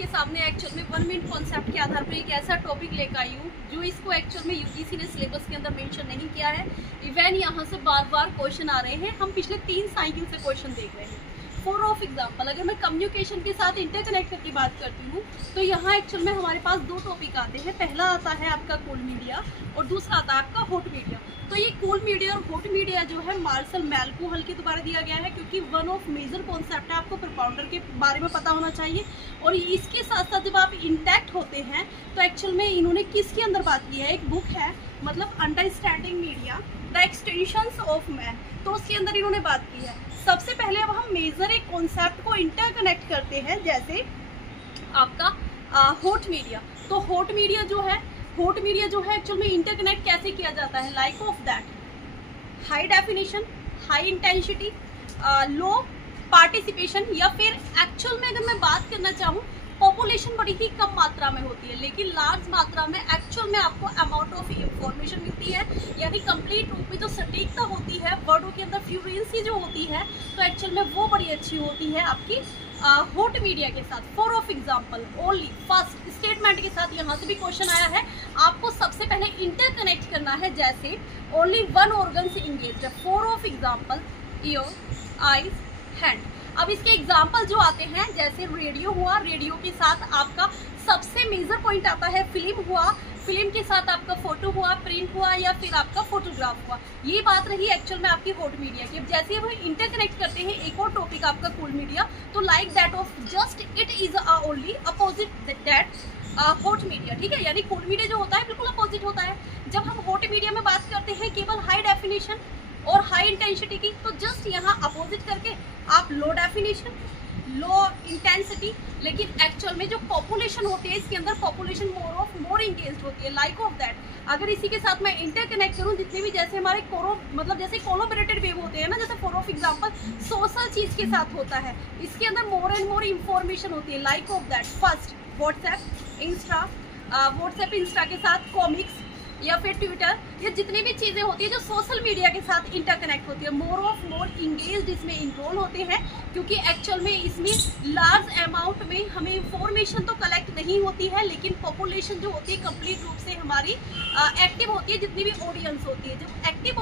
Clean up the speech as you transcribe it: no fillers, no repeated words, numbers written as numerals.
आपके सामने एक्चुअल में 1 मिनट कॉन्सेप्ट के आधार पर एक ऐसा टॉपिक लेकर आई हूँ जो इसको एक्चुअल में यूजीसी ने सिलेबस के अंदर मेंशन नहीं किया है। इवन यहाँ से बार बार क्वेश्चन आ रहे हैं, हम पिछले 3 साइकिल से क्वेश्चन देख रहे हैं। फॉर ऑफ एग्जाम्पल, अगर मैं कम्युनिकेशन के साथ इंटरकनेक्टर की बात करती हूँ तो यहाँ एक्चुअल में हमारे पास 2 टॉपिक आते हैं। पहला आता है आपका कूल मीडिया और दूसरा आता है आपका हॉट मीडिया। तो ये कूल मीडिया और हॉट मीडिया जो है मार्शल मैकलुहन के द्वारा दिया गया है, क्योंकि वन ऑफ मेजर कॉन्सेप्ट है, आपको प्रोपाउंडर के बारे में पता होना चाहिए। और इसके साथ साथ जब आप इंटैक्ट होते हैं तो एक्चुअल में इन्होंने किसके अंदर बात की है, एक बुक है मतलब understanding media the extensions of man, तो उसके अंदर इन्होंने बात की है। सबसे पहले अब हम मेजर एक कॉन्सेप्ट को इंटरकनेक्ट करते हैं, जैसे आपका हॉट मीडिया। तो हॉट मीडिया जो है एक्चुअल में इंटरकनेक्ट कैसे किया जाता है, like of that high definition, high intensity, low participation, या फिर एक्चुअल में अगर मैं बात करना चाहूँ पॉपुलेशन बड़ी ही कम मात्रा में होती है लेकिन लार्ज मात्रा में एक्चुअल में आपको अमाउंट ऑफ इंफॉर्मेशन मिलती है, यानी कंप्लीट रूप में जो सटीकता होती है, वर्डों के अंदर फ्लुएंसी जो होती है, तो एक्चुअल में वो बड़ी अच्छी होती है आपकी हॉट मीडिया के साथ। For of example only first statement के साथ यहाँ से भी क्वेश्चन आया है, आपको सबसे पहले इंटरकनेक्ट करना है, जैसे ओनली वन ऑर्गन से इंगेज है। For of example year, eyes, hand. अब इसके एग्जाम्पल जो आते हैं, जैसे रेडियो हुआ, रेडियो के साथ आपका सबसे मेजर पॉइंट आता है फिल्म हुआ, फिल्म के साथ आपका फोटो हुआ, प्रिंट हुआ, या फिर आपका फोटोग्राफ हुआ। ये बात रही एक्चुअल में आपकी हॉट मीडिया की। अब जैसे हम इंटरकनेक्ट करते हैं एक और टॉपिक आपका कूल मीडिया, तो like that of just it is only opposite that hot media, ठीक है। यानी कूल मीडिया जो होता है बिल्कुल अपोजिट होता है। जब हम हॉट मीडिया में बात करते हैं केवल हाई डेफिनेशन और हाई इंटेंसिटी की, तो जस्ट यहाँ अपोजिट करके आप लो डेफिनेशन, लो इंटेंसिटी, लेकिन एक्चुअल में जो पॉपुलेशन होती है इसके अंदर पॉपुलेशन मोर इंगेज्ड होती है, लाइक ऑफ दैट। अगर इसी के साथ मैं इंटरकनेक्ट करूँ, जितने भी जैसे हमारे जैसे कोलोबरेटेड वेव होते हैं ना, जैसे फॉर ऑफ एग्जांपल सोशल चीज के साथ होता है, इसके अंदर मोर एंड मोर इंफॉर्मेशन होती है, like of that. First WhatsApp, Insta के साथ कॉमिक्स या फिर ट्विटर, ये जितनी भी चीज़ें होती है जो सोशल मीडिया के साथ इंटरकनेक्ट होती है, मोर इंगेज्ड इसमें इन्वॉल्व होते हैं, क्योंकि एक्चुअल में इसमें लार्ज अमाउंट में हमें इंफॉर्मेशन तो कलेक्ट नहीं होती है, लेकिन पॉपुलेशन जो होती है कंप्लीट रूप से हमारी एक्टिव होती है, जितनी भी ऑडियंस होती है। जब एक्टिव